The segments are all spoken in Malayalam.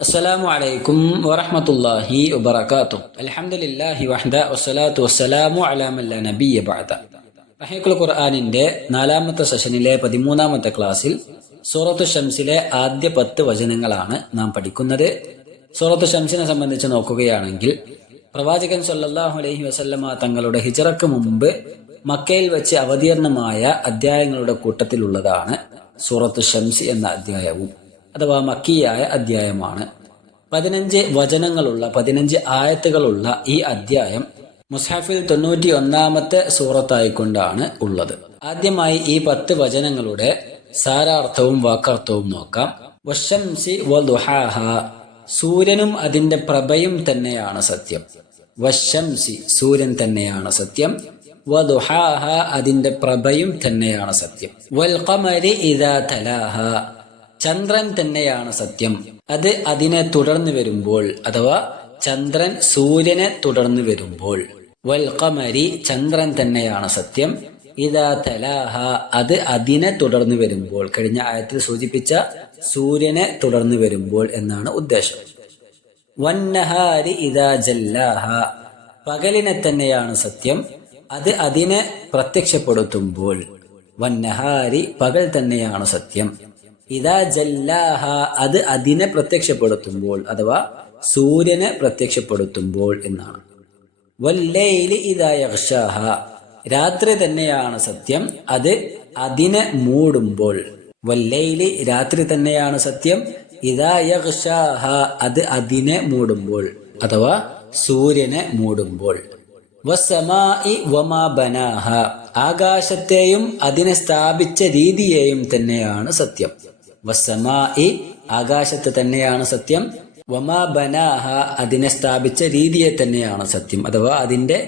അസ്സലാമു അലൈക്കും വറഹ്മത്തുള്ളാഹി വബറകാതുഹു. അൽഹംദുലില്ലാഹി വഹ്ദ വസ്സലാത്തു വസ്സലാമു അലാ മൻ ലാ നബിയ്യ ബഅദ. റഹീഖുൽ ഖുർആനിന്റെ 4-ാമത്തെ സെഷനിലെ 13-ാമത്തെ ക്ലാസ്സിൽ സൂറത്തു ശംസിലെ ആദ്യ 10 വചനങ്ങളാണ് നാം പഠിക്കുന്നത്. സൂറത്തു ശംസിനെ സംബന്ധിച്ച് നോക്കുകയാണെങ്കിൽ പ്രവാചകൻ സല്ലല്ലാഹു അലൈഹി വസല്ലമ തങ്ങളുടെ ഹിജ്റക്ക് മുമ്പ് മക്കയിൽ വെച്ച് അവതീർണമായ അധ്യായങ്ങളുടെ കൂട്ടത്തിലുള്ളതാണ് സൂറത്തു ശംസ് എന്ന അധ്യായവും. അഥവാ മക്കിയായ അധ്യായമാണ്. 15 വചനങ്ങളുള്ള 15 ആയത്തുകളുള്ള ഈ അധ്യായം മുസ്ഹഫിൽ 91-ാമത്തെ സൂറത്തായിക്കൊണ്ടാണ് ഉള്ളത്. ആദ്യമായി ഈ 10 വചനങ്ങളുടെ സാരാർത്ഥവും വാക്കർത്ഥവും നോക്കാം. വശംസി വദുഹാഹ, സൂര്യനും അതിന്റെ പ്രഭയും തന്നെയാണ് സത്യം. വശംസി, സൂര്യൻ തന്നെയാണ് സത്യം. വദുഹാഹ, അതിന്റെ പ്രഭയും തന്നെയാണ് സത്യം. വൽ ഖമരി ഇദാ തലാഹ, ചന്ദ്രൻ തന്നെയാണ് സത്യം. അത് അതിനെ തുടർന്ന് വരുമ്പോൾ, അഥവാ ചന്ദ്രൻ സൂര്യനെ തുടർന്ന് വരുമ്പോൾ. വൽ ഖമരി, ചന്ദ്രൻ തന്നെയാണ് സത്യം. ഇദാ തലാഹ, അത് അതിനെ തുടർന്ന് വരുമ്പോൾ. കഴിഞ്ഞ ആയത്തിൽ സൂചിപ്പിച്ച സൂര്യനെ തുടർന്ന് വരുമ്പോൾ എന്നാണ് ഉദ്ദേശം. വന്നഹാരി ഇദാ ജല്ലാഹ, പകലിനെ തന്നെയാണ് സത്യം. അത് അതിനെ പ്രത്യക്ഷപ്പെടുത്തുമ്പോൾ. വന്നഹാരി, പകൽ തന്നെയാണ് സത്യം. ഇദാ ജല്ലാഹ, അത് അതിനെ പ്രത്യക്ഷപ്പെടുത്തുമ്പോൾ, അഥവാ സൂര്യനെ പ്രത്യക്ഷപ്പെടുത്തുമ്പോൾ എന്നാണ്. വല്ലൈലി ഇദാ യഗ്ഷാഹ, രാത്രി തന്നെയാണ് സത്യം. അത് അതിനെ മൂടുമ്പോൾ. വല്ലൈലി, രാത്രി തന്നെയാണ് സത്യം. ഇദാ യഗ്ഷാഹ, അത് അതിനെ മൂടുമ്പോൾ, അഥവാ സൂര്യനെ മൂടുമ്പോൾ. വസ്സമാഇ വമാ ബനാഹ, ആകാശത്തെയും അതിനെ സ്ഥാപിച്ച രീതിയെയും തന്നെയാണ് സത്യം. വസ്സമാഇ, ആകാശത്ത് തന്നെയാണ് സത്യം. വമാ ബനാഹ, അതിനെ സ്ഥാപിച്ച രീതിയെ തന്നെയാണ് സത്യം, അഥവാ അതിന്റെ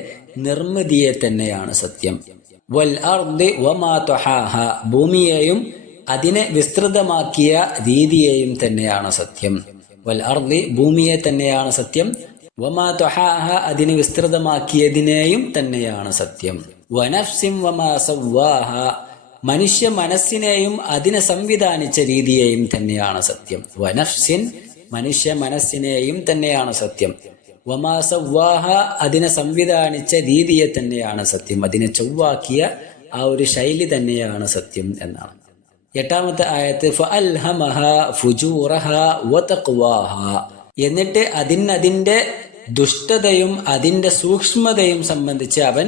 നിർമ്മിതിയെ തന്നെയാണ് സത്യം. വൽ അർദി വമാ തുഹാഹ, ഭൂമിയെയും അതിനെ വിസ്തൃതമാക്കിയ രീതിയെയും തന്നെയാണ് സത്യം. വൽ അർദി, ഭൂമിയെ തന്നെയാണ് സത്യം. വമാ തുഹാഹ, അതിനെ വിസ്തൃതമാക്കിയതിനെയും തന്നെയാണ് സത്യം. വനഫ്സിൻ വമാ സവ്വാഹ, മനുഷ്യ മനസ്സിനെയും അതിനെ സംവിധാനിച്ച രീതിയെയും തന്നെയാണ് സത്യം. വനഫ്സിൻ, മനുഷ്യ മനസ്സിനെയും തന്നെയാണ് സത്യം. വമാ സവ്വാഹ, അതിനെ സംവിധാനിച്ച രീതിയെ തന്നെയാണ് സത്യം. അതിനെ ചൊവ്വാക്കിയ ആ ഒരു ശൈലി തന്നെയാണ് സത്യം എന്നാണ്. 8-ാമത്തെ ആയത്ത് ഫഅൽഹമഹ ഫുജൂറഹ വതഖ്വാഹ, എന്നിട്ട് അതിന്റെ ദുഷ്ടതയും അതിന്റെ സൂക്ഷ്മതയും സംബന്ധിച്ച് അവൻ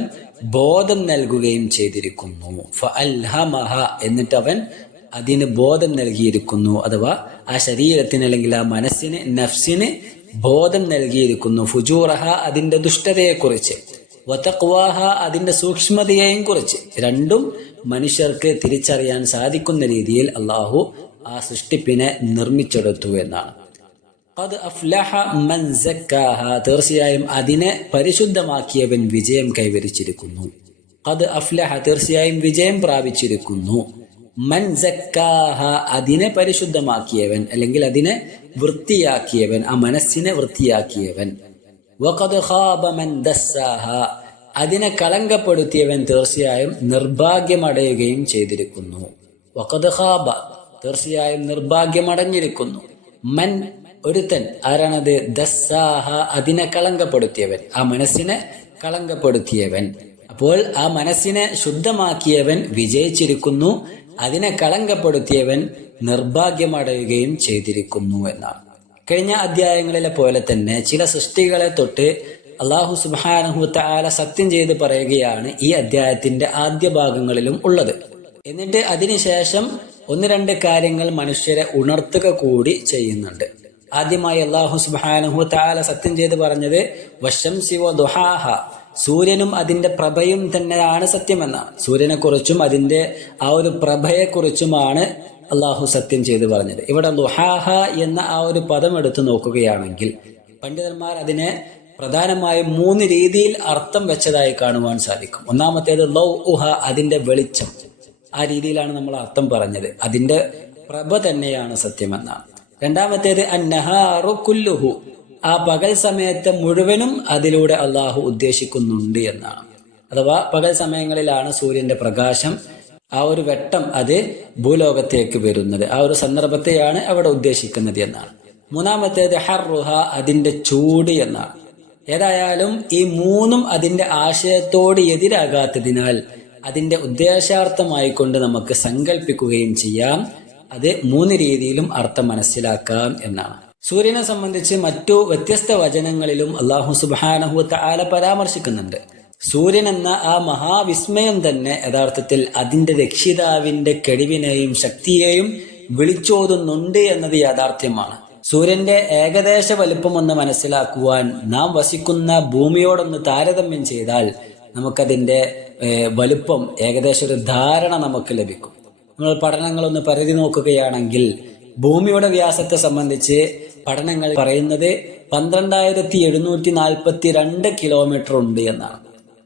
ബോധം നൽകുകയും ചെയ്തിരിക്കുന്നു. ഫഅൽഹമഹ, എന്നിട്ട് അവൻ അതിന് ബോധം നൽകിയിരിക്കുന്നു, അഥവാ ആ ശരീരത്തിന് അല്ലെങ്കിൽ ആ മനസ്സിന്, നഫ്സിന് ബോധം നൽകിയിരിക്കുന്നു. ഫുജൂറഹ, അതിന്റെ ദുഷ്ടതയെക്കുറിച്ച്. വതഖ്വാഹ, അതിന്റെ സൂക്ഷ്മതയെയും കുറിച്ച്. രണ്ടും മനുഷ്യർക്ക് തിരിച്ചറിയാൻ സാധിക്കുന്ന രീതിയിൽ അള്ളാഹു ആ സൃഷ്ടിപ്പിനെ നിർമ്മിച്ചെടുത്തു എന്നാണ്. ഖദ് അഫ്ലഹ മൻ സക്കാഹ, തീർച്ചയായും അതിനെ പരിശുദ്ധമാക്കിയവൻ വിജയം കൈവരിച്ചിരിക്കുന്നു. ഖദ് അഫ്ലഹ, തീർച്ചയായും വിജയം പ്രാപിച്ചിരിക്കുന്നു. മൻ സക്കാഹ, അതിനെ പരിശുദ്ധമാക്കിയവൻ, അല്ലെങ്കിൽ അതിനെ വൃത്തിയാക്കിയവൻ, ആ മനസ്സിനെ വൃത്തിയാക്കിയവൻ. വഖദ് ഖാബ മൻ ദസ്സാഹ, അതിനെ കളങ്കപ്പെടുത്തിയവൻ തീർച്ചയായും നിർഭാഗ്യമടയുകയും ചെയ്തിരിക്കുന്നു. വഖദ് ഖാബ, തീർച്ചയായും നിർഭാഗ്യമടഞ്ഞിരിക്കുന്നു. മൻ, ഒരുത്തൻ. ആരാണത്? ദസ്സാഹ, അതിനെ കളങ്കപ്പെടുത്തിയവൻ, ആ മനസ്സിനെ കളങ്കപ്പെടുത്തിയവൻ. അപ്പോൾ ആ മനസ്സിനെ ശുദ്ധമാക്കിയവൻ വിജയിച്ചിരിക്കുന്നു. അതിനെ കളങ്കപ്പെടുത്തിയവൻ നിർഭാഗ്യമടയുകയും ചെയ്തിരിക്കുന്നു എന്നാണ്. കഴിഞ്ഞ അധ്യായങ്ങളിലെ പോലെ തന്നെ ചില സൃഷ്ടികളെ തൊട്ട് അല്ലാഹു സുബ്ഹാനഹു വതആല സത്യം ചെയ്ത് പറയുകയാണ് ഈ അധ്യായത്തിന്റെ ആദ്യ ഭാഗങ്ങളിലും ഉള്ളത്. എന്നിട്ട് അതിനുശേഷം 1-2 കാര്യങ്ങൾ മനുഷ്യരെ ഉണർത്തുക കൂടി ചെയ്യുന്നുണ്ട്. ആദ്യമായി അല്ലാഹു സുബ്ഹാനഹു വതആല സത്യം ചെയ്ത് പറഞ്ഞത് വശംസി വദുഹാഹ, സൂര്യനും അതിന്റെ പ്രഭയും തന്നെയാണ് സത്യമെന്നാണ്. സൂര്യനെ കുറിച്ചും അതിന്റെ ആ ഒരു പ്രഭയെക്കുറിച്ചുമാണ് അള്ളാഹു സത്യം ചെയ്ത് പറഞ്ഞത്. ഇവിടെ ദുഹാഹ എന്ന ആ ഒരു പദം എടുത്തു നോക്കുകയാണെങ്കിൽ പണ്ഡിതന്മാർ അതിനെ പ്രധാനമായും 3 രീതിയിൽ അർത്ഥം വെച്ചതായി കാണുവാൻ സാധിക്കും. ഒന്നാമത്തേത് ലൗഉഹ, അതിന്റെ വെളിച്ചം. ആ രീതിയിലാണ് നമ്മൾ അർത്ഥം പറഞ്ഞത്. അതിന്റെ പ്രഭ തന്നെയാണ് സത്യമെന്നാണ്. രണ്ടാമത്തേത് അന്നഹാറു കുല്ലുഹു, ആ പകൽ സമയത്തെ മുഴുവനും അതിലൂടെ അള്ളാഹു ഉദ്ദേശിക്കുന്നുണ്ട് എന്നാണ്. അഥവാ പകൽ സമയങ്ങളിലാണ് സൂര്യന്റെ പ്രകാശം, ആ ഒരു വെട്ടം അത് ഭൂലോകത്തേക്ക് വരുന്നത്. ആ ഒരു സന്ദർഭത്തെയാണ് അവിടെ ഉദ്ദേശിക്കുന്നത് എന്നാണ്. മൂന്നാമത്തേത് ഹർറുഹ, അതിന്റെ ചൂട് എന്നാണ്. ഏതായാലും ഈ മൂന്നും അതിന്റെ ആശയത്തോട് എതിരാകാത്തതിനാൽ അതിന്റെ ഉദ്ദേശാർത്ഥമായിക്കൊണ്ട് നമുക്ക് സങ്കല്പിക്കുകയും ചെയ്യാം. അത് മൂന്ന് രീതിയിലും അർത്ഥം മനസ്സിലാക്കാം എന്നാണ്. സൂര്യനെ സംബന്ധിച്ച് മറ്റു വ്യത്യസ്ത വചനങ്ങളിലും അല്ലാഹു സുബ്ഹാനഹു വ തആല പരാമർശിക്കുന്നുണ്ട്. സൂര്യൻ എന്ന ആ മഹാവിസ്മയം തന്നെ യഥാർത്ഥത്തിൽ അതിന്റെ രക്ഷിതാവിന്റെ കഴിവിനെയും ശക്തിയെയും വിളിച്ചോതുന്നുണ്ട് എന്നത് യാഥാർത്ഥ്യമാണ്. സൂര്യന്റെ ഏകദേശ വലുപ്പം ഒന്ന് മനസ്സിലാക്കുവാൻ നാം വസിക്കുന്ന ഭൂമിയോടൊന്ന് താരതമ്യം ചെയ്താൽ നമുക്കതിന്റെ വലുപ്പം ഏകദേശം ഒരു ധാരണ നമുക്ക് ലഭിക്കും. നമ്മൾ പഠനങ്ങളൊന്ന് പരിധി നോക്കുകയാണെങ്കിൽ ഭൂമിയുടെ വ്യാസത്തെ സംബന്ധിച്ച് പഠനങ്ങൾ പറയുന്നത് 12,742 കിലോമീറ്റർ ഉണ്ട് എന്നാണ്.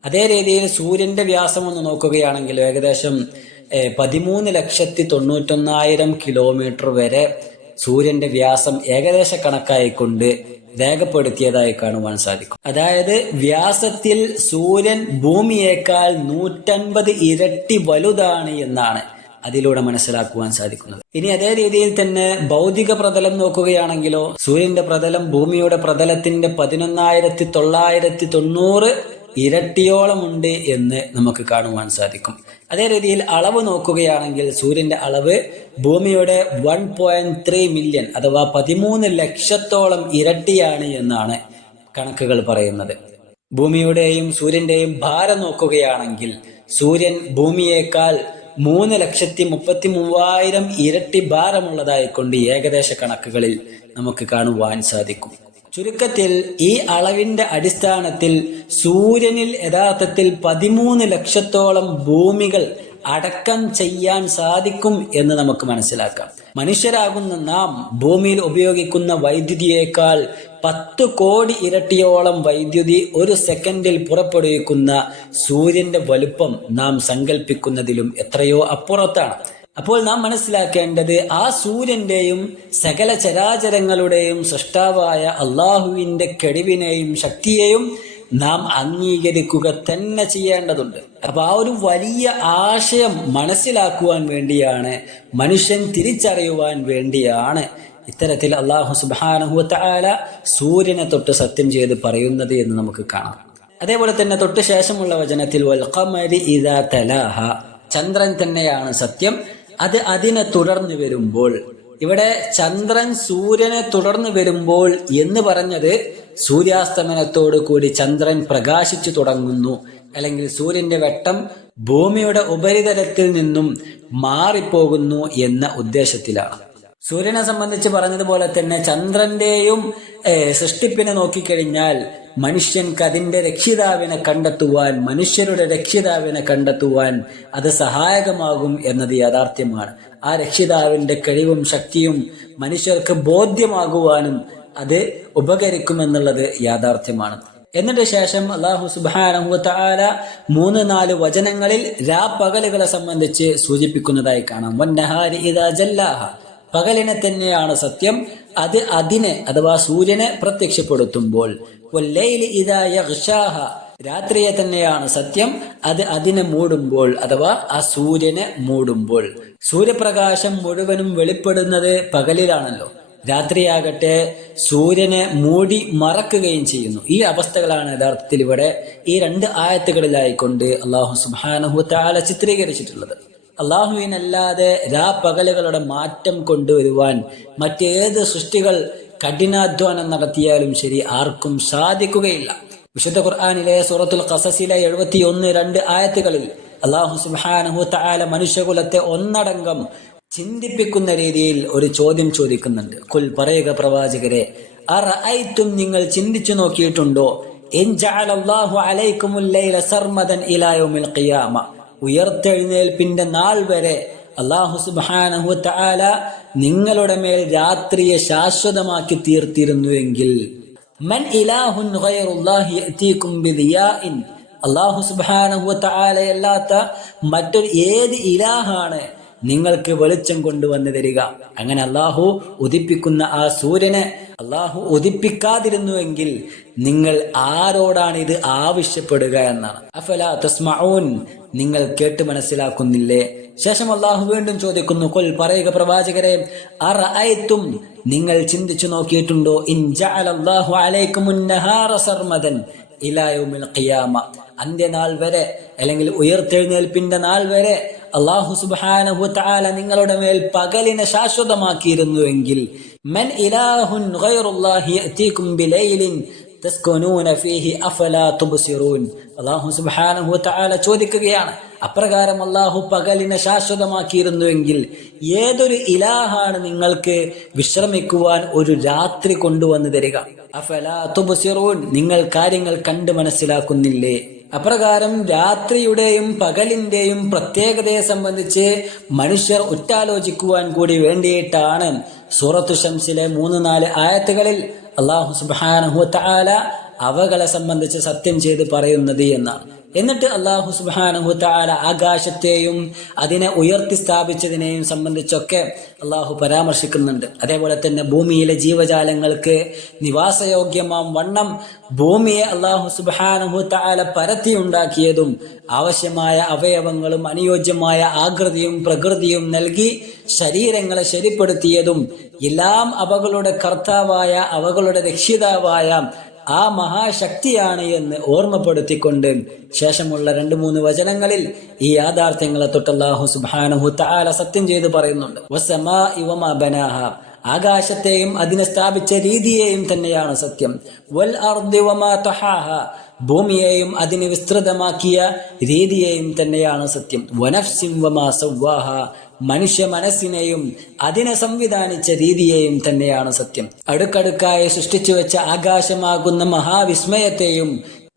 അതേ രീതിയിൽ സൂര്യന്റെ വ്യാസം ഒന്ന് നോക്കുകയാണെങ്കിൽ ഏകദേശം 13,91,000 കിലോമീറ്റർ വരെ സൂര്യന്റെ വ്യാസം ഏകദേശ കണക്കായിക്കൊണ്ട് രേഖപ്പെടുത്തിയതായി കാണുവാൻ സാധിക്കും. അതായത് വ്യാസത്തിൽ സൂര്യൻ ഭൂമിയേക്കാൾ 150 ഇരട്ടി വലുതാണ് എന്നാണ് അതിലൂടെ മനസ്സിലാക്കുവാൻ സാധിക്കുന്നത്. ഇനി അതേ രീതിയിൽ തന്നെ ഭൗതിക പ്രതലം നോക്കുകയാണെങ്കിലോ സൂര്യന്റെ പ്രതലം ഭൂമിയുടെ പ്രതലത്തിന്റെ 11,990 ഇരട്ടിയോളം ഉണ്ട് എന്ന് നമുക്ക് കാണുവാൻ സാധിക്കും. അതേ രീതിയിൽ അളവ് നോക്കുകയാണെങ്കിൽ സൂര്യന്റെ അളവ് ഭൂമിയുടെ 1.3 മില്യൺ അഥവാ 13 ലക്ഷത്തോളം ഇരട്ടിയാണ് എന്നാണ് കണക്കുകൾ പറയുന്നത്. ഭൂമിയുടെയും സൂര്യന്റെയും ഭാരം നോക്കുകയാണെങ്കിൽ സൂര്യൻ ഭൂമിയേക്കാൾ 3,33,000 ഇരട്ടി ഭാരമുള്ളതായിക്കൊണ്ട് ഏകദേശ കണക്കുകളിൽ നമുക്ക് കാണുവാൻ സാധിക്കും. ചുരുക്കത്തിൽ ഈ അളവിന്റെ അടിസ്ഥാനത്തിൽ സൂര്യനിൽ യഥാർത്ഥത്തിൽ 13 ലക്ഷത്തോളം ഭൂമികൾ അടക്കം ചെയ്യാൻ സാധിക്കും എന്ന് നമുക്ക് മനസ്സിലാക്കാം. മനുഷ്യരാകുന്ന നാം ഭൂമിയിൽ ഉപയോഗിക്കുന്ന വൈദ്യുതിയേക്കാൾ 10 കോടി ഇരട്ടിയോളം വൈദ്യുതി ഒരു സെക്കൻഡിൽ പുറപ്പെടുവിക്കുന്ന സൂര്യന്റെ വലുപ്പം നാം സങ്കല്പിക്കുന്നതിലും എത്രയോ അപ്പുറത്താണ്. അപ്പോൾ നാം മനസ്സിലാക്കേണ്ടത് ആ സൂര്യന്റെയും സകല ചരാചരങ്ങളുടെയും സൃഷ്ടാവായ അള്ളാഹുവിന്റെ കഴിവിനെയും ശക്തിയെയും നാം അംഗീകരിക്കുക തന്നെ ചെയ്യേണ്ടതുണ്ട്. അപ്പൊ ആ ഒരു വലിയ ആശയം മനസ്സിലാക്കുവാൻ വേണ്ടിയാണ്, മനുഷ്യൻ തിരിച്ചറിയുവാൻ വേണ്ടിയാണ് ഇത്തരത്തിൽ അല്ലാഹു സുബ്ഹാനഹു വ തആല സൂര്യനെ തൊട്ട് സത്യം ചെയ്ത് പറയുന്നത് എന്ന് നമുക്ക് കാണാം. അതേപോലെ തന്നെ തൊട്ട് ശേഷമുള്ള വചനത്തിൽ വൽ ഖമരി ഇദാ തലാഹ, ചന്ദ്രൻ തന്നെയാണ് സത്യം, അത് അതിനെ തുടർന്ന് വരുമ്പോൾ. ഇവിടെ ചന്ദ്രൻ സൂര്യനെ തുടർന്ന് വരുമ്പോൾ എന്ന് പറഞ്ഞത് സൂര്യാസ്തമനത്തോടു കൂടി ചന്ദ്രൻ പ്രകാശിച്ചു തുടങ്ങുന്നു, അല്ലെങ്കിൽ സൂര്യന്റെ വെട്ടം ഭൂമിയുടെ ഉപരിതലത്തിൽ നിന്നും മാറിപ്പോകുന്നു എന്ന ഉദ്ദേശത്തിലാണ്. സൂര്യനെ സംബന്ധിച്ച് പറഞ്ഞതുപോലെ തന്നെ ചന്ദ്രന്റെയും സൃഷ്ടിപ്പിനെ നോക്കിക്കഴിഞ്ഞാൽ മനുഷ്യൻക്ക് അതിന്റെ രക്ഷിതാവിനെ കണ്ടെത്തുവാൻ, മനുഷ്യരുടെ രക്ഷിതാവിനെ കണ്ടെത്തുവാൻ അത് സഹായകമാകും എന്നത് യാഥാർത്ഥ്യമാണ്. ആ രക്ഷിതാവിന്റെ കഴിവും ശക്തിയും മനുഷ്യർക്ക് ബോധ്യമാകുവാനും അത് ഉപകരിക്കുമെന്നുള്ളത് യാഥാർത്ഥ്യമാണ്. എന്നിട്ട് ശേഷം അല്ലാഹു സുബ്ഹാനഹു വ തആല 3-4 വചനങ്ങളിൽ രാപ്പകലുകളെ സംബന്ധിച്ച് സൂചിപ്പിക്കുന്നതായി കാണാം. വന്നഹാരി ഇദാ ജല്ലാഹ, പകലിനെ തന്നെയാണ് സത്യം, അത് അതിനെ അഥവാ സൂര്യനെ പ്രത്യക്ഷപ്പെടുത്തുമ്പോൾ. വല്ലൈലി ഇദാ യഗ്ശാഹ, രാത്രിയെ തന്നെയാണ് സത്യം, അത് അതിനെ മൂടുമ്പോൾ അഥവാ ആ സൂര്യനെ മൂടുമ്പോൾ. സൂര്യപ്രകാശം മുഴുവനും വെളിപ്പെടുന്നത് പകലിലാണല്ലോ, രാത്രിയാകട്ടെ സൂര്യനെ മൂടി മറക്കുകയും ചെയ്യുന്നു. ഈ അവസ്ഥകളാണ് യഥാർത്ഥത്തിൽ ഇവിടെ ഈ 2 ആയത്തുകളിലായിക്കൊണ്ട് അല്ലാഹു സുബ്ഹാനഹു വ തആല ചിത്രീകരിച്ചിട്ടുള്ളത്. അല്ലാഹുവിനല്ലാതെ രാപ്പകലുകളുടെ മാറ്റം കൊണ്ടുവരുവാൻ മറ്റേത് സൃഷ്ടികൾ കഠിനാധ്വാനം നടത്തിയാലും ശരി ആർക്കും സാധിക്കുകയില്ല. വിശുദ്ധ ഖുർആനിലെ സൂറത്തുൽ ഖസസിലെ 71-2 ആയത്തുകളിൽ അല്ലാഹു സുബ്ഹാനഹു വ തആല മനുഷ്യകുലത്തെ ഒന്നടങ്കം ചിന്തിപ്പിക്കുന്ന രീതിയിൽ ഒരു ചോദ്യം ചോദിക്കുന്നുണ്ട്. ഖുൽ, പറയുക പ്രവാചകരെ, അറഅയ്തും, നിങ്ങൾ ചിന്തിച്ചു നോക്കിയിട്ടുണ്ടോ, ഇൻ ജഅലല്ലാഹു അലൈക്കുമുൽ ലൈല സർമദൻ ഇലാ യൗമിൽ ഖിയാമ, ഉയർത്തെഴുന്നേൽപ്പിന്റെ നാൾ വരെ അല്ലാഹു സുബ്ഹാനഹു വ തആല നിങ്ങളുടെ മേൽ രാത്രിയെ ശാശ്വതമാക്കി തീർത്തിരുന്നുവെങ്കിൽ, മൻ ഇലാഹുൻ ഗൈറുല്ലാഹി യഅതീകും ബിദിയാഇൻ, അല്ലാഹു സുബ്ഹാനഹു വ തആല അല്ലാത്ത മറ്റൊരു ഏത് ഇലാഹാണ് നിങ്ങൾക്ക് വെളിച്ചം കൊണ്ടുവന്നു തരിക? അങ്ങനെ അല്ലാഹു ഉദിപ്പിക്കുന്ന ആ സൂര്യനെ അല്ലാഹു ഉദിപ്പിക്കാതിരുന്നുവെങ്കിൽ നിങ്ങൾ ആരോടാണ് ഇത് ആവശ്യപ്പെടുക എന്നാണ്. അഫലാ തസ്മഊൻ, നിങ്ങൾ കേട്ട് മനസ്സിലാക്കുന്നില്ലേ? ശേഷം അള്ളാഹു വീണ്ടും ചോദിക്കുന്നു, ഖുൽ പറയുക പ്രവാചകരെ, അറഅയ്തും നിങ്ങൾ ചിന്തിച്ചു നോക്കിയിട്ടുണ്ടോ, ഇൻ ജഅലല്ലാഹു അലൈക്കുമുൻ നഹാറ സർമദൻ ഇലാ യൗമിൽ ഖിയാമ, അന്ത്യനാൾ വരെ അല്ലെങ്കിൽ ഉയർത്തെഴുന്നേൽപ്പിന്റെ നാൾ വരെ അല്ലാഹു സുബ്ഹാനഹു വ തആല നിങ്ങളുടെ മേൽ പകലിനെ ശാശ്വതമാക്കിയിരുന്നുവെങ്കിൽ, മൻ ഇലാഹുൻ ഗൈറുല്ലാഹി യഅതീകും ബിലൈലിൻ തസ്കുനൂന ഫീഹി അഫലാ തുബ്സിറൂൻ. അല്ലാഹു സുബ്ഹാനഹു വ തആല ചോദിക്കുകയാണ്, അപ്രകാരം അല്ലാഹു പകലിനെ ശാശ്വതമാക്കിയിരുന്നുവെങ്കിൽ ഏതൊരു ഇലാഹാണ് നിങ്ങൾക്ക് വിശ്രമിക്കുവാൻ ഒരു രാത്രി കൊണ്ടുവന്നു തരിക? അഫലാ തുബ്സിറൂൻ, നിങ്ങൾ കാര്യങ്ങൾ കണ്ട് മനസ്സിലാക്കുന്നില്ലേ? അപ്രകാരം രാത്രിയുടെയും പകലിന്റെയും പ്രത്യേകതയെ സംബന്ധിച്ച് മനുഷ്യർ ഉറ്റാലോചിക്കുവാൻ കൂടി വേണ്ടിയിട്ടാണ് സൂറത്തു ശംസിലെ 3-4 ആയത്തുകളിൽ അല്ലാഹു സുബ്ഹാനഹു വ തആല അവകളെ സംബന്ധിച്ച് സത്യം ചെയ്ത് പറയുന്നത് എന്നാണ്. എന്നിട്ട് അല്ലാഹു സുബ്ഹാനഹു വ തആല ആകാശത്തെയും അതിനെ ഉയർത്തി സ്ഥാപിച്ചതിനെയും സംബന്ധിച്ചൊക്കെ അല്ലാഹു പരാമർശിക്കുന്നുണ്ട്. അതേപോലെ തന്നെ ഭൂമിയിലെ ജീവജാലങ്ങൾക്ക് നിവാസയോഗ്യമാം വണ്ണം ഭൂമിയെ അല്ലാഹു സുബ്ഹാനഹു വ തആല പരത്തിയുണ്ടാക്കിയതും ആവശ്യമായ അവയവങ്ങളും അനുയോജ്യമായ ആകൃതിയും പ്രകൃതിയും നൽകി ശരീരങ്ങളെ ശരിപ്പെടുത്തിയതും എല്ലാം അവകളുടെ കർത്താവായ അവകളുടെ രക്ഷിതാവായ ആ മഹാശക്തിയാണ് എന്ന് ഓർമ്മപ്പെടുത്തിക്കൊണ്ട് ശേഷമുള്ള 2-3 വചനങ്ങളിൽ ഈ യാഥാർത്ഥ്യങ്ങളെ തൊട്ട് അല്ലാഹു സുബ്ഹാനഹു തആല സത്യം ചെയ്ത് പറയുന്നുണ്ട്. വസ്സമാഇ വമാ ബനാഹ, ആകാശത്തെയും അതിനെ സ്ഥാപിച്ച രീതിയെയും തന്നെയാണ് സത്യം. വൽ അർദി വമാ തഹാഹ, ഭൂമിയെയും അതിനെ വിസ്തൃതമാക്കിയ രീതിയെയും തന്നെയാണ് സത്യം. വനഫ്സിൻ വമാ സവ്വാഹ, മനുഷ്യ മനസ്സിനെയും അതിനെ സംവിധാനിച്ച രീതിയെയും തന്നെയാണ് സത്യം. അടുക്കടുക്കായി സൃഷ്ടിച്ചു വെച്ച ആകാശമാകുന്ന മഹാവിസ്മയത്തെയും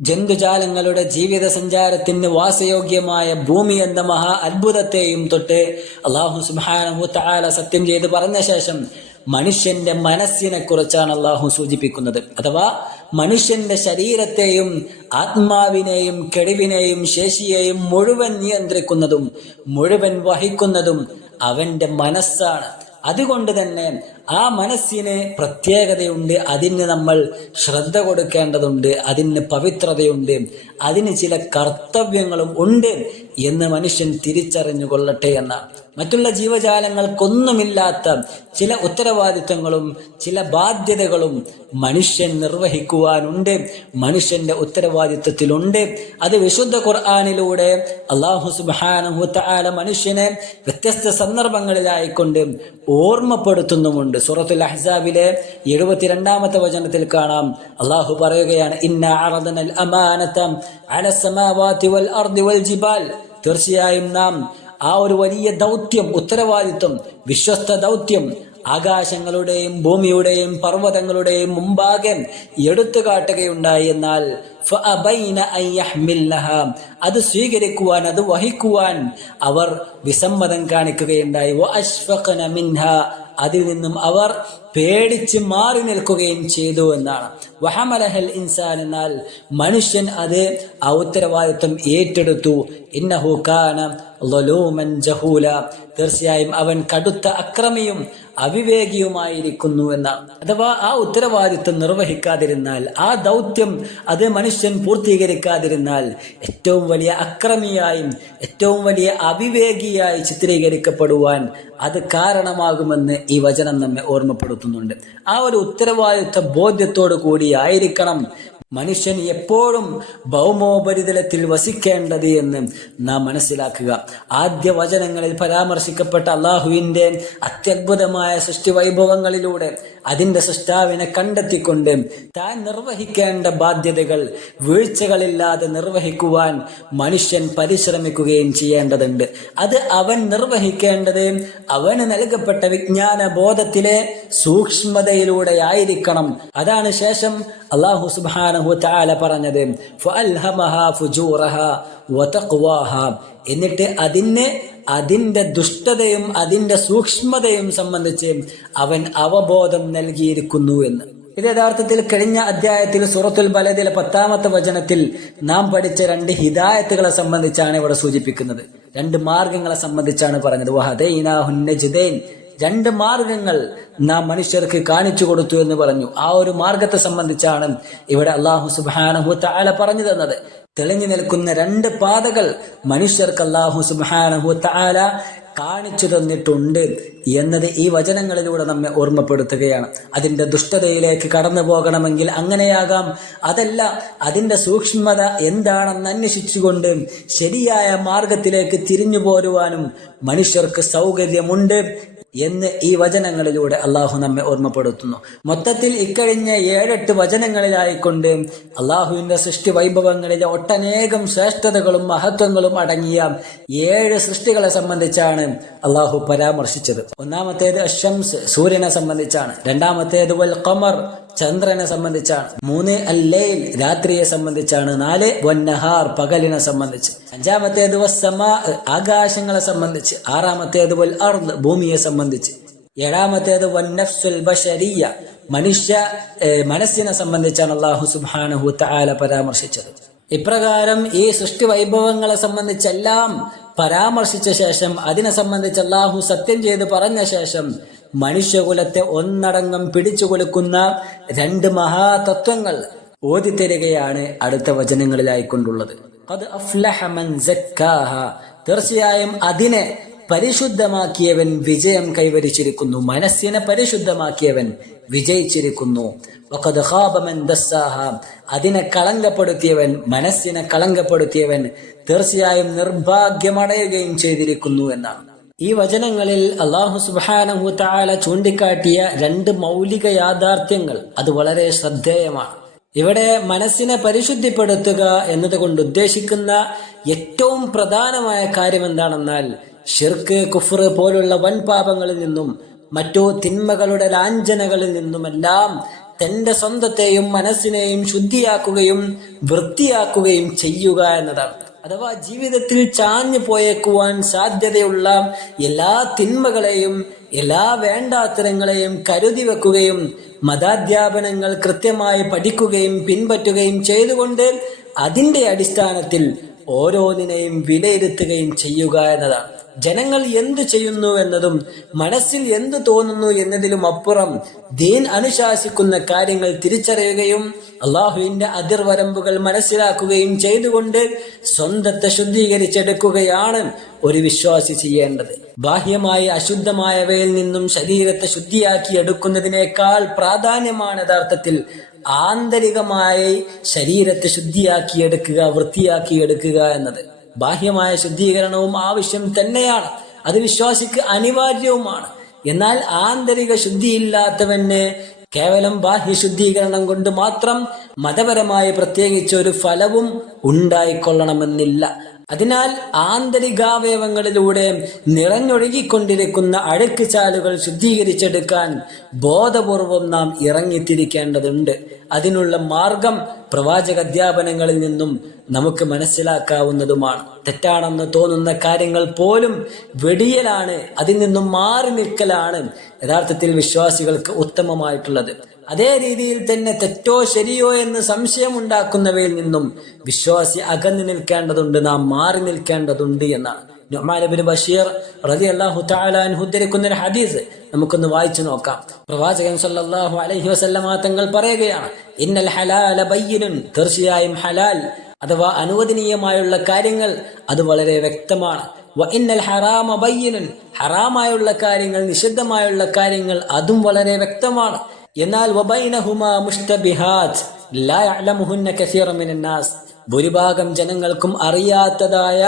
ജന്തുജാലങ്ങളുടെ ജീവിത സഞ്ചാരത്തിന് വാസയോഗ്യമായ ഭൂമി എന്ന മഹാ അത്ഭുതത്തെയും തൊട്ട് അല്ലാഹു സുബ്ഹാനഹു വ തആല സത്യം ചെയ്ത് പറഞ്ഞ ശേഷം മനുഷ്യന്റെ മനസ്സിനെ കുറിച്ചാണ് അല്ലാഹു സൂചിപ്പിക്കുന്നത്. അഥവാ മനുഷ്യന്റെ ശരീരത്തെയും ആത്മാവിനെയും കഴിവിനെയും ശേഷിയെയും മുഴുവൻ നിയന്ത്രിക്കുന്നതും മുഴുവൻ വഹിക്കുന്നതും അവന്റെ മനസ്സാണ്. അതുകൊണ്ട് തന്നെ ആ മനസ്സിന് പ്രത്യേകതയുണ്ട്, അതിന് നമ്മൾ ശ്രദ്ധ കൊടുക്കേണ്ടതുണ്ട്, അതിന് പവിത്രതയുണ്ട്, അതിന് ചില കർത്തവ്യങ്ങളും ഉണ്ട് എന്ന് മനുഷ്യൻ തിരിച്ചറിഞ്ഞുകൊള്ളട്ടെ എന്നാണ്. മറ്റുള്ള ജീവജാലങ്ങൾക്കൊന്നുമില്ലാത്ത ചില ഉത്തരവാദിത്തങ്ങളും ചില ബാധ്യതകളും മനുഷ്യൻ നിർവഹിക്കുവാനുണ്ട്, മനുഷ്യന്റെ ഉത്തരവാദിത്തത്തിലുണ്ട്. അത് വിശുദ്ധ ഖുർആനിലൂടെ അല്ലാഹു സുബ്ഹാനഹു വ തആല മനുഷ്യനെ വ്യത്യസ്ത സന്ദർഭങ്ങളിലായിക്കൊണ്ട് ഓർമ്മപ്പെടുത്തുന്നുമുണ്ട്. സൂറത്തുൽ അഹ്സാബിലെ 72-ാമത്തെ വചനത്തിൽ കാണാം, അല്ലാഹു പറയുകയാണ്, ഇന്നാ അറദനൽ അമാനത അലസ് സമാവാതി വൽ അർദി വൽ ജിബാൽ, തീർച്ചയായും നാം ആ ഒരു വലിയ ദൗത്യം, ഉത്തരവാദിത്വം, വിശ്വസ്ത ദൗത്യം ആകാശങ്ങളുടെയും ഭൂമിയുടെയും പർവ്വതങ്ങളുടെയും മുമ്പാകെ എടുത്തു കാട്ടുകയുണ്ടായി. എന്നാൽ അത് സ്വീകരിക്കുവാൻ, അത് വഹിക്കുവാൻ അവർ വിസമ്മതം കാണിക്കുകയുണ്ടായി. അതിൽ നിന്നും അവർ പേടിച്ച് മാറി നിൽക്കുകയും ചെയ്തു എന്നാണ്. വഹമലഹൽ ഇൻസാൻ, എന്നാൽ മനുഷ്യൻ അത് ആ ഉത്തരവാദിത്വം ഏറ്റെടുത്തു. ഇന്നഹു കാന ളലൂമൻ ജഹൂല, തീർച്ചയായും അവൻ കടുത്ത അക്രമിയും അവിവേകിയുമായിരിക്കുന്നു എന്നാണ്. അഥവാ ആ ഉത്തരവാദിത്വം നിർവഹിക്കാതിരുന്നാൽ, ആ ദൗത്യം അത് മനുഷ്യൻ പൂർത്തീകരിക്കാതിരുന്നാൽ ഏറ്റവും വലിയ അക്രമിയായും ഏറ്റവും വലിയ അവിവേകിയായി ചിത്രീകരിക്കപ്പെടുവാൻ അത് കാരണമാകുമെന്ന് ഈ വചനം നമ്മെ ഓർമ്മപ്പെടുത്തുന്നുണ്ട്. ആ ഒരു ഉത്തരവാദിത്വ ബോധ്യത്തോടു കൂടിയായിരിക്കണം മനുഷ്യൻ എപ്പോഴും ഭൗമോപരിതലത്തിൽ വസിക്കേണ്ടത് എന്ന് നാം മനസ്സിലാക്കുക. ആദ്യ വചനങ്ങളിൽ പരാമർശിക്കപ്പെട്ട അള്ളാഹുവിന്റെ അത്യത്ഭുതമായ സൃഷ്ടി വൈഭവങ്ങളിലൂടെ അതിന്റെ സൃഷ്ടാവിനെ കണ്ടെത്തിക്കൊണ്ട് താൻ നിർവഹിക്കേണ്ട ബാധ്യതകൾ വീഴ്ചകളില്ലാതെ നിർവഹിക്കുവാൻ മനുഷ്യൻ പരിശ്രമിക്കുകയും ചെയ്യേണ്ടതുണ്ട്. അത് അവൻ നിർവഹിക്കേണ്ടത് അവന് നൽകപ്പെട്ട വിജ്ഞാന ബോധത്തിലെ സൂക്ഷ്മതയിലൂടെയായിരിക്കണം. അതാണ് ശേഷം അല്ലാഹു സുബ്ഹാനഹു വ തആല പറഞ്ഞത്, ഫഅൽഹമഹാ ഫുജൂറഹാ വതഖ്വാഹാ, എന്നിട്ട് അതിന്റെ ദുഷ്ടതയും അതിന്റെ സൂക്ഷ്മതയും സംബന്ധിച്ച് അവൻ അവബോധം നൽകിയിരിക്കുന്നു എന്ന്. ഇത് യഥാർത്ഥത്തിൽ കഴിഞ്ഞ അധ്യായത്തിൽ സൂറത്തുൽ ബലദിലെ 10-ാമത്തെ വചനത്തിൽ നാം പഠിച്ച 2 ഹിദായത്തുകളെ സംബന്ധിച്ചാണ് ഇവിടെ സൂചിപ്പിക്കുന്നത്. 2 മാർഗങ്ങളെ സംബന്ധിച്ചാണ് പറഞ്ഞത്. വഹദൈനാഹുൻ നജ്ദൈൻ, 2 മാർഗങ്ങൾ നാം മനുഷ്യർക്ക് കാണിച്ചു കൊടുത്തു എന്ന് പറഞ്ഞു. ആ ഒരു മാർഗത്തെ സംബന്ധിച്ചാണ് ഇവിടെ അല്ലാഹു സുബ്ഹാനഹു തആല പറഞ്ഞു തന്നത്. തെളിഞ്ഞു നിൽക്കുന്ന 2 പാതകൾ മനുഷ്യർക്ക് അല്ലാഹു സുബ്ഹാനഹു തആല കാണിച്ചു തന്നിട്ടുണ്ട് എന്നത് ഈ വചനങ്ങളിലൂടെ നമ്മെ ഓർമ്മപ്പെടുത്തുകയാണ്. അതിന്റെ ദുഷ്ടതയിലേക്ക് കടന്നു പോകണമെങ്കിൽ അങ്ങനെയാകാം, അതല്ല അതിന്റെ സൂക്ഷ്മത എന്താണെന്ന് അന്വേഷിച്ചുകൊണ്ട് ശരിയായ മാർഗത്തിലേക്ക് തിരിഞ്ഞു പോരുവാനും മനുഷ്യർക്ക് സൗകര്യമുണ്ട് എന്ന് ഈ വചനങ്ങളിലൂടെ അള്ളാഹു നമ്മെ ഓർമ്മപ്പെടുത്തുന്നു. മൊത്തത്തിൽ ഇക്കഴിഞ്ഞ 7-8 വചനങ്ങളിലായിക്കൊണ്ട് അള്ളാഹുവിന്റെ സൃഷ്ടി വൈഭവങ്ങളിലെ ഒട്ടനേകം ശ്രേഷ്ഠതകളും മഹത്വങ്ങളും അടങ്ങിയ 7 സൃഷ്ടികളെ സംബന്ധിച്ചാണ് അള്ളാഹു പരാമർശിച്ചത്. ഒന്നാമത്തേത് അശംസ്, സൂര്യനെ സംബന്ധിച്ചാണ്. രണ്ടാമത്തേത് വൽ ഖമർ, ചന്ദ്രനെ സംബന്ധിച്ചാണ്. 3 അൽ-ലൈൽ, രാത്രിയെ സംബന്ധിച്ചാണ്. 4 വന്നഹാർ, പകലിനെ സംബന്ധിച്ച്. 5-ാമത്തേത് വസ്സമാ, ആകാശങ്ങളെ സംബന്ധിച്ച്. 6-ാമത്തേത് വൽ അർദ്, ഭൂമിയെ സംബന്ധിച്ച്. 7-ാമത്തേത് വന്നഫ്സുൽ ബശരിയ, മനസ്സിനെ സംബന്ധിച്ചാണ് അല്ലാഹു സുബ്ഹാനഹു തആല പരാമർശിച്ചത്. ഇപ്രകാരം ഈ സൃഷ്ടി വൈഭവങ്ങളെ സംബന്ധിച്ചെല്ലാം പരാമർശിച്ച ശേഷം, അതിനെ സംബന്ധിച്ച് അല്ലാഹു സത്യം ചെയ്ത് പറഞ്ഞ ശേഷം മനുഷ്യകുലത്തെ ഒന്നടങ്കം പിടിച്ചു കൊടുക്കുന്ന 2 മഹാതത്വങ്ങൾ ഓതിത്തരികയാണ് അടുത്ത വചനങ്ങളിലായിക്കൊണ്ടുള്ളത്. ഖദ് അഫ്ലഹ മൻ സക്കാഹ, തീർച്ചയായും അതിനെ പരിശുദ്ധമാക്കിയവൻ വിജയം കൈവരിച്ചിരിക്കുന്നു. മനസ്സിനെ പരിശുദ്ധമാക്കിയവൻ വിജയിച്ചിരിക്കുന്നു. വഖദ് ഖാബ മൻ ദസ്സാഹ, അതിനെ കളങ്കപ്പെടുത്തിയവൻ, മനസ്സിനെ കളങ്കപ്പെടുത്തിയവൻ തീർച്ചയായും നിർഭാഗ്യമടയുകയും ചെയ്തിരിക്കുന്നു എന്നാണ്. ഈ വചനങ്ങളിൽ അല്ലാഹു സുബ്ഹാനഹു തആല ചൂണ്ടിക്കാട്ടിയ 2 മൗലിക യാഥാർത്ഥ്യങ്ങൾ അത് വളരെ ശ്രദ്ധേയമാണ്. ഇവിടെ മനസ്സിനെ പരിശുദ്ധിപ്പെടുത്തുക എന്നതുകൊണ്ട് ഉദ്ദേശിക്കുന്ന ഏറ്റവും പ്രധാനമായ കാര്യം എന്താണെന്നാൽ, ശിർക്ക്, കുഫ്ർ പോലുള്ള വൻപാപങ്ങളിൽ നിന്നും മറ്റു തിന്മകളുടെ ലാഞ്ചനകളിൽ നിന്നുമെല്ലാം തന്റെ സ്വന്തത്തെയും മനസ്സിനെയും ശുദ്ധിയാക്കുകയും വൃത്തിയാക്കുകയും ചെയ്യുക എന്നതാണ്. അഥവാ ജീവിതത്തിൽ ചാഞ്ഞു പോയേക്കുവാൻ സാധ്യതയുള്ള എല്ലാ തിന്മകളെയും എല്ലാ വേണ്ടാത്തരങ്ങളെയും കരുതി വെക്കുകയും മതാധ്യാപനങ്ങൾ കൃത്യമായി പഠിക്കുകയും പിൻപറ്റുകയും ചെയ്തുകൊണ്ട് അതിന്റെ അടിസ്ഥാനത്തിൽ ഓരോന്നിനെയും വിലയിരുത്തുകയും ചെയ്യുക എന്നതാണ്. ജനങ്ങൾ എന്തു ചെയ്യുന്നു എന്നതും മനസ്സിൽ എന്തു തോന്നുന്നു എന്നതിലും അപ്പുറം ദീൻ അനുശാസിക്കുന്ന കാര്യങ്ങൾ തിരിച്ചറിയുകയും അള്ളാഹുവിന്റെ അതിർവരമ്പുകൾ മനസ്സിലാക്കുകയും ചെയ്തുകൊണ്ട് സ്വന്തത്തെ ശുദ്ധീകരിച്ചെടുക്കുകയാണ് ഒരു വിശ്വാസി ചെയ്യേണ്ടത്. ബാഹ്യമായി അശുദ്ധമായവയിൽ നിന്നും ശരീരത്തെ ശുദ്ധിയാക്കി എടുക്കുന്നതിനേക്കാൾ പ്രാധാന്യമാണ് യഥാർത്ഥത്തിൽ ആന്തരികമായി ശരീരത്തെ ശുദ്ധിയാക്കിയെടുക്കുക, വൃത്തിയാക്കിയെടുക്കുക എന്നത്. ബാഹ്യമായ ശുദ്ധീകരണവും ആവശ്യം തന്നെയാണ്, അത് വിശ്വാസിക്ക് അനിവാര്യവുമാണ്. എന്നാൽ ആന്തരിക ശുദ്ധിയില്ലാത്തവന് കേവലം ബാഹ്യ ശുദ്ധീകരണം കൊണ്ട് മാത്രം മതപരമായി പ്രത്യേകിച്ച് ഒരു ഫലവും ഉണ്ടായിക്കൊള്ളണമെന്നില്ല. അതിനാൽ ആന്തരികാവയവങ്ങളിലൂടെ നിറഞ്ഞൊഴുകിക്കൊണ്ടിരിക്കുന്ന അഴുക്ക് ചാലുകൾ ശുദ്ധീകരിച്ചെടുക്കാൻ ബോധപൂർവം നാം ഇറങ്ങിത്തിരിക്കേണ്ടതുണ്ട്. അതിനുള്ള മാർഗം പ്രവാചക അധ്യാപനങ്ങളിൽ നിന്നും നമുക്ക് മനസ്സിലാക്കാവുന്നതുമാണ്. തെറ്റാണെന്ന് തോന്നുന്ന കാര്യങ്ങൾ പോലും വെടിയലാണ്, അതിൽ നിന്നും മാറി നിൽക്കലാണ് യഥാർത്ഥത്തിൽ വിശ്വാസികൾക്ക് ഉത്തമമായിട്ടുള്ളത്. അതേ രീതിയിൽ തന്നെ തെറ്റോ ശരിയോ എന്ന് സംശയമുണ്ടാക്കുന്നവയിൽ നിന്നും വിശ്വാസി അകന്നു നിൽക്കേണ്ടതുണ്ട്, നാം മാറി നിൽക്കേണ്ടതുണ്ട് എന്നാണ്. നുഅ്മാൻ ഇബ്നു ബശീർ റളിയല്ലാഹു തആല അൻഹു ഉദ്ധരിക്കുന്ന ഒരു ഹദീസ് നമുക്കൊന്ന് വായിച്ചു നോക്കാം. പ്രവാചകൻ സല്ലല്ലാഹു അലൈഹി വസല്ലമ തങ്ങൾ പറയുകയാണ്, ഇന്നൽ ഹലാല ബയ്യിനുൻ, തീർച്ചയായും ഹലാൽ അഥവാ അനുവദനീയമായുള്ള കാര്യങ്ങൾ അത് വളരെ വ്യക്തമാണ്. വ ഇന്നൽ ഹറാമ ബയ്യിനുൻ, ഹറാമായുള്ള കാര്യങ്ങൾ, നിഷിദ്ധമായുള്ള കാര്യങ്ങൾ അതും വളരെ വ്യക്തമാണ്. എന്നാൽ വബൈനഹുമാ മുഷ്തബിഹാത്ത് ലാ യഅലമുഹുന്ന കസീറു മിനൻ നാസ്, ഭൂരിഭാഗം ജനങ്ങൾക്കും അറിയാത്തതായ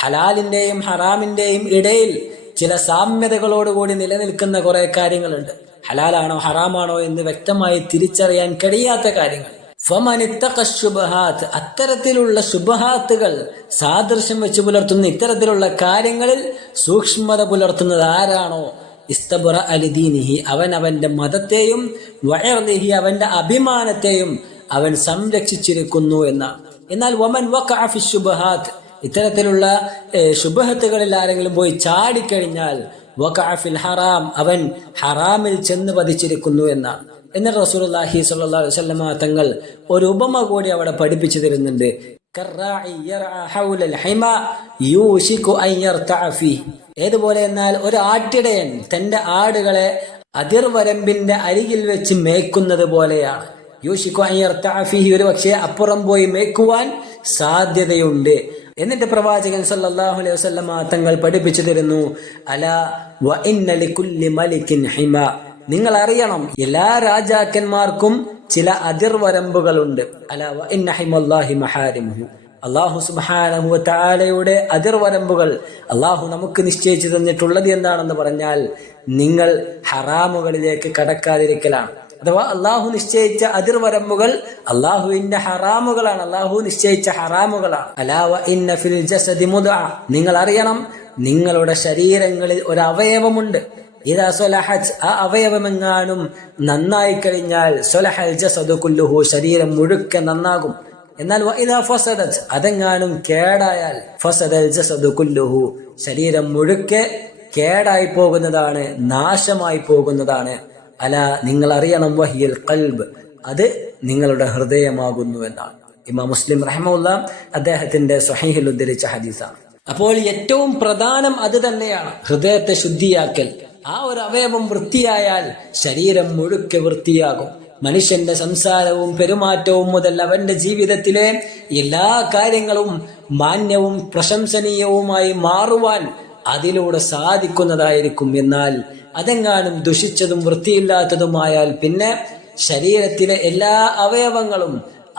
ഹലാലിന്റെയും ഹറാമിന്റെയും ഇടയിൽ ചില സാമ്യതകളോടുകൂടി നിലനിൽക്കുന്ന കുറെ കാര്യങ്ങളുണ്ട്. ഹലാലാണോ ഹറാമാണോ എന്ന് വ്യക്തമായി തിരിച്ചറിയാൻ കഴിയാത്ത കാര്യങ്ങൾ. ഫമനിത്തഖ ശുബ്ഹാത്ത്, അത്തരത്തിലുള്ള ശുബ്ഹാത്തുകൾ സാദൃശ്യം വെച്ച് പുലർത്തുന്ന ഇത്തരത്തിലുള്ള കാര്യങ്ങളിൽ സൂക്ഷ്മത പുലർത്തുന്നത് ആരാണോ, ഇസ്തബ്റ അലിദീനിഹി, അവൻ അവന്റെ മതത്തെയും വഇർദിഹി, അവന്റെ അഭിമാനത്തെയും അവൻ സംരക്ഷിച്ചിരിക്കുന്നു എന്നാണ്. എന്നാൽ വമൻ വഖഅ ഫി ശുബ്ഹാത്ത്, ഇത്തരത്തിലുള്ള ശുബ്ഹത്തുകളിൽ ആരെങ്കിലും പോയി ചാടിക്കഴിഞ്ഞാൽ വഖഅ ഫിൽ ഹറാം, അവൻ ഹറാമിൽ ചെന്ന് പതിച്ചിരിക്കുന്നു എന്നാണ്. എന്നാൽ റസൂലുള്ളാഹി സ്വല്ലല്ലാഹു അലൈഹി വസല്ലമ തങ്ങൾ ഒരു ഉപമ കൂടി അവിടെ പഠിപ്പിച്ചു തരുന്നുണ്ട്. ഏതുപോലെ എന്നാൽ ഒരു ആട്ടിടയൻ തന്റെ ആടുകളെ അതിർവരമ്പിന്റെ അരികിൽ വെച്ച് മേയ്ക്കുന്നത് പോലെയാണ്. യൂഷിക്കു അൻ യർതഅ ഫീഹി, ഒരു പക്ഷേ അപ്പുറം പോയി മേയ്ക്കുവാൻ സാധ്യതയുണ്ട്. എന്നിട്ട് പ്രവാചകൻ സല്ലല്ലാഹു അലൈഹി വസല്ലം തങ്ങൾ പഠിപ്പിച്ചു തരുന്നു, അലാ വ ഇന്ന ലികുല്ലി മലികിൻ ഹിമ, നിങ്ങൾ അറിയണം എല്ലാ രാജാക്കന്മാർക്കും ചില അതിർവരമ്പുകളുണ്ട്. അലാ വ ഇന്ന ഹിമല്ലാഹി മഹാരിമുഹു, അല്ലാഹു സുബ്ഹാനഹു വ തആലയുടെ അതിർവരമ്പുകൾ അല്ലാഹു നമുക്ക് നിശ്ചയിച്ചു തന്നിട്ടുള്ളത് എന്താണെന്ന് പറഞ്ഞാൽ നിങ്ങൾ ഹറാമുകളിലേക്ക് കടക്കാതിരിക്കലാണ്. അഥവാ അള്ളാഹു നിശ്ചയിച്ച അതിർവരമ്പുകൾ അള്ളാഹുവിന്റെ ഹറാമുകളാണ്, അള്ളാഹു നിശ്ചയിച്ച ഹറാമുകളാണ്. അലാ വ ഇന്ന ഫിൽ ജസദി മുദ്അ, നിങ്ങൾ അറിയണം നിങ്ങളുടെ ശരീരങ്ങളിൽ ഒരു അവയവമുണ്ട്. ഇദാ സ്വലഹത്, ആ അവയവമെങ്ങാനും നന്നായി കഴിഞ്ഞാൽ സ്വലഹൽ ജസദു കുല്ലുഹു, ശരീരം മുഴുക്കെ നന്നാകും. എന്നാൽ വഇദാ ഫസദത്, അതെങ്ങാനും കേടായാൽ ഫസദൽ ജസദു കുല്ലുഹു, ശരീരം മുഴുക്കെ കേടായി പോകുന്നതാണ്, നാശമായി പോകുന്നതാണ്. അല, നിങ്ങൾ അറിയണം വഹിയൽ ഖൽബ്, അത് നിങ്ങളുടെ ഹൃദയമാകുന്നു എന്നാണ്. ഇമാം മുസ്ലിം റഹ്മത്തുള്ളാഹി അദ്ദേഹത്തിന്റെ സ്വഹീഹിൽ ഉദ്ധരിച്ച ഹദീസാണ്. അപ്പോൾ ഏറ്റവും പ്രധാനം അത് തന്നെയാണ്, ഹൃദയത്തെ ശുദ്ധിയാക്കൽ. ആ ഒരു അവയവം വൃത്തിയായാൽ ശരീരം മുഴുക്കെ വൃത്തിയാകും. മനുഷ്യന്റെ സംസാരവും പെരുമാറ്റവും മുതൽ അവന്റെ ജീവിതത്തിലെ എല്ലാ കാര്യങ്ങളും മാന്യവും പ്രശംസനീയവുമായി മാറുവാൻ അതിലൂടെ സാധിക്കുന്നതായിരിക്കും. എന്നാൽ അതെങ്ങാനും ദുഷിച്ചതും വൃത്തിയില്ലാത്തതുമായാൽ പിന്നെ ശരീരത്തിലെ എല്ലാ അവയവങ്ങളും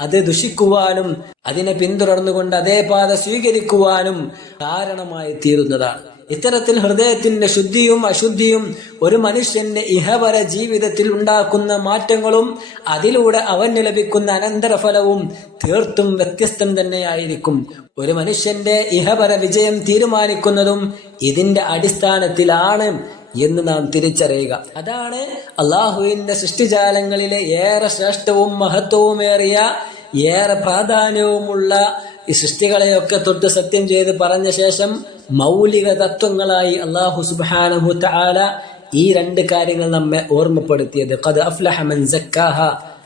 അത് ദുഷിക്കുവാനും അതിനെ പിന്തുടർന്നുകൊണ്ട് അതേ പാത സ്വീകരിക്കുവാനും കാരണമായി തീരുന്നതാണ്. ഇത്തരത്തിൽ ഹൃദയത്തിന്റെ ശുദ്ധിയും അശുദ്ധിയും ഒരു മനുഷ്യന്റെ ഇഹപര ജീവിതത്തിൽ ഉണ്ടാക്കുന്ന മാറ്റങ്ങളും അതിലൂടെ അവന് ലഭിക്കുന്ന അനന്തരഫലവും തീർത്തും വ്യത്യസ്തം തന്നെയായിരിക്കും. ഒരു മനുഷ്യന്റെ ഇഹപര വിജയം തീരുമാനിക്കുന്നതും ഇതിന്റെ അടിസ്ഥാനത്തിലാണ് എന്ന് നാം തിരിച്ചറിയുക. അതാണ് അള്ളാഹുവിന്റെ സൃഷ്ടിജാലങ്ങളിലെ ഏറെ ശ്രേഷ്ഠവും മഹത്വവുമേറിയ ഏറെ പ്രാധാന്യവുമുള്ള ഈ സൃഷ്ടികളെയൊക്കെ തൊട്ട് സത്യം ചെയ്ത് പറഞ്ഞ ശേഷം മൗലിക തത്വങ്ങളായി അല്ലാഹു സുബ്ഹാനഹു തആല ഈ രണ്ട് കാര്യങ്ങൾ നമ്മെ ഓർമ്മപ്പെടുത്തിയത്. ഖദ് അഫ്ലഹ മൻ സക്കാഹ,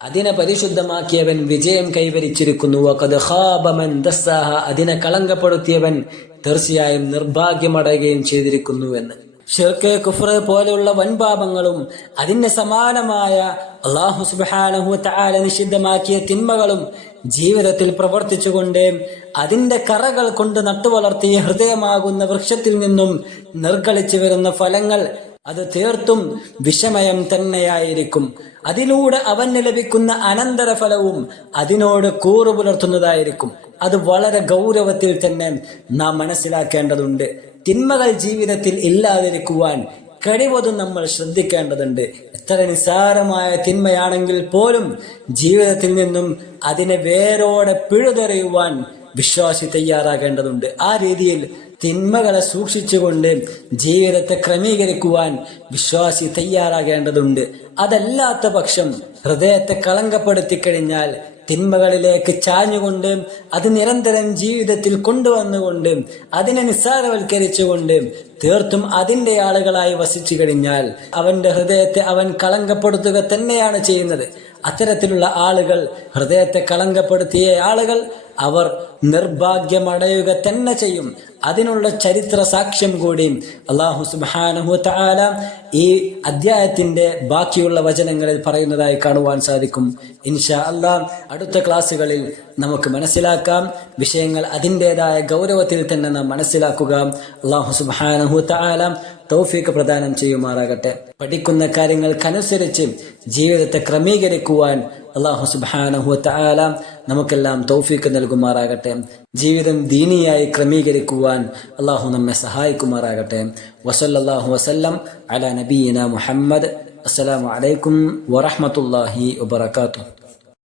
അതിനെ പരിശുദ്ധമാക്കിയവൻ വിജയം കൈവരിച്ചിരിക്കുന്നു. വഖദ് ഖാബ മൻ ദസ്സാഹ, അതിനെ കളങ്കപ്പെടുത്തിയവൻ തീർച്ചയായും നിർഭാഗ്യമടയുകയും ചെയ്തിരിക്കുന്നു എന്ന്. ശിർക്ക്, കുഫ്ർ പോലെയുള്ള വൻപാപങ്ങളും അതിന് സമാനമായ അല്ലാഹു സുബ്ഹാനഹു തആല നിഷിദ്ധമാക്കിയ തിന്മകളും ജീവിതത്തിൽ പ്രവർത്തിച്ചുകൊണ്ട് അതിന്റെ കറകൾ കൊണ്ട് നട്ടുവളർത്തിയ ഹൃദയമാകുന്ന വൃക്ഷത്തിൽ നിന്നും നിർഗളിച്ചു വരുന്ന ഫലങ്ങൾ അത് തീർത്തും വിഷമയം തന്നെയായിരിക്കും. അതിലൂടെ അവന് ലഭിക്കുന്ന അനന്തരഫലവും അതിനോട് കൂറു പുലർത്തുന്നതായിരിക്കും. അത് വളരെ ഗൗരവത്തിൽ തന്നെ നാം മനസ്സിലാക്കേണ്ടതുണ്ട്. തിന്മകൾ ജീവിതത്തിൽ ഇല്ലാതിരിക്കുവാൻ കഴിവതും നമ്മൾ ശ്രദ്ധിക്കേണ്ടതുണ്ട്. എത്ര നിസ്സാരമായ തിന്മയാണെങ്കിൽ പോലും ജീവിതത്തിൽ നിന്നും അതിനെ വേരോടെ പിഴുതെറിയുവാൻ വിശ്വാസി തയ്യാറാകേണ്ടതുണ്ട്. ആ രീതിയിൽ തിന്മകളെ സൂക്ഷിച്ചുകൊണ്ട് ജീവിതത്തെ ക്രമീകരിക്കുവാൻ വിശ്വാസി തയ്യാറാകേണ്ടതുണ്ട്. അതല്ലാത്ത പക്ഷം ഹൃദയത്തെ കളങ്കപ്പെടുത്തി കഴിഞ്ഞാൽ തിന്മകളിലേക്ക് ചാഞ്ഞുകൊണ്ട് അത് നിരന്തരം ജീവിതത്തിൽ കൊണ്ടുവന്നുകൊണ്ട് അതിനെ നിസ്സാരവൽക്കരിച്ചുകൊണ്ട് തീർത്തും അതിന്റെ ആളുകളായി വസിച്ചു കഴിഞ്ഞാൽ അവന്റെ ഹൃദയത്തെ അവൻ കളങ്കപ്പെടുത്തുക തന്നെയാണ് ചെയ്യുന്നത്. അത്തരത്തിലുള്ള ആളുകൾ, ഹൃദയത്തെ കളങ്കപ്പെടുത്തിയ ആളുകൾ, അവർ നിർഭാഗ്യമടയുക തന്നെ ചെയ്യും. അതിനുള്ള ചരിത്ര സാക്ഷ്യം കൂടി അല്ലാഹു സുബ്ഹാനഹു തആല ഈ അധ്യായത്തിന്റെ ബാക്കിയുള്ള വചനങ്ങളിൽ പറയുന്നതായി കാണുവാൻ സാധിക്കും. ഇൻഷാ അല്ലാഹ് അടുത്ത ക്ലാസ്സുകളിൽ നമുക്ക് മനസ്സിലാക്കാം. വിഷയങ്ങൾ അതിൻ്റെതായ ഗൗരവത്തിൽ തന്നെ നാം മനസ്സിലാക്കുക. അല്ലാഹു സുബ്ഹാനഹു തആല തൗഫീഖ് പ്രദാനം ചെയ്യുമാറാകട്ടെ. പഠിക്കുന്ന കാര്യങ്ങൾക്കനുസരിച്ച് ജീവിതത്തെ ക്രമീകരിക്കുവാൻ അല്ലാഹു സുബ്ഹാനഹു തആല നമുക്കെല്ലാം തൗഫീഖ് നൽകുമാറാകട്ടെ. ജീവിതം ദീനിയായി ക്രമീകരിക്കുവാൻ അല്ലാഹു നമ്മെ സഹായിക്കുമാറാകട്ടെ. വസല്ലല്ലാഹു വസല്ലം അലാ നബിയിന മുഹമ്മദ്. അസ്സലാമു അലൈക്കും വറഹ്മത്തുള്ളാഹി വബറകാതുഹു.